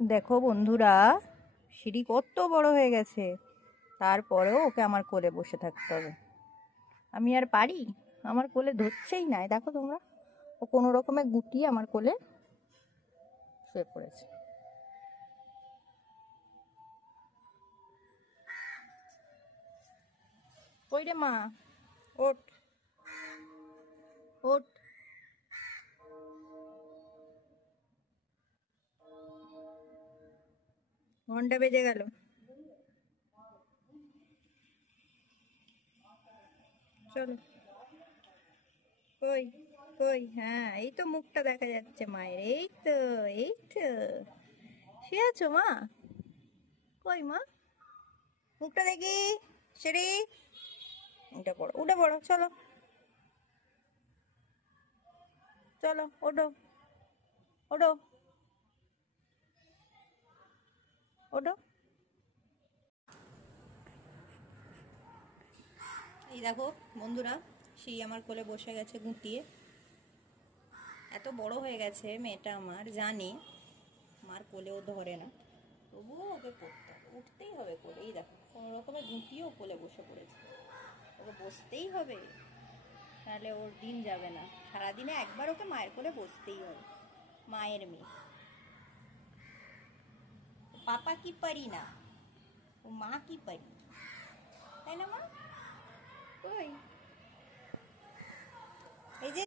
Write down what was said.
দেখো বন্ধুরা, সিঁড়ি কত বড় হয়ে গেছে, তারপরেও ওকে আমার কোলে বসে থাকতে হবে। আমি আর পারি? আমার কোলে ধরছেই না। দেখো তোমরা, ও কোনো রকমে গুটিয়ে আমার কোলে শুয়ে পড়েছে। ওই রে মা, ওঠ ওঠ। ঘন্টা বেজে গেল, চলো। কই কই, হ্যাঁ এই তো মুখটা দেখা যাচ্ছে মায়ের। এই তো, এই তো শুয়ে আছো মা? কই মা, মুখটা দেখি। সিঁড়ি, উঠে পড়ো উঠে পড়ো, চলো চলো, ওঠো ওঠো ওঠো। এই দেখো বন্ধুরা, সেই আমার কোলে বসে গেছে গুটিয়ে। এত বড় হয়ে গেছে মেয়েটা আমার, জানে মার কোলেও ধরে না, তবুও ওকে করতে হবে, উঠতেই হবে কোলে। এই দেখো কোনো রকমের গুটিয়েও কোলে বসে পড়েছে। ওকে বসতেই হবে, নাহলে ওর দিন যাবে না। সারাদিনে একবার ওকে মায়ের কোলে বসতেই হবে। মায়ের মেয়ে, পাপা কি পারি না, ও মা কি পারি, তাই না মা? ওই এই যে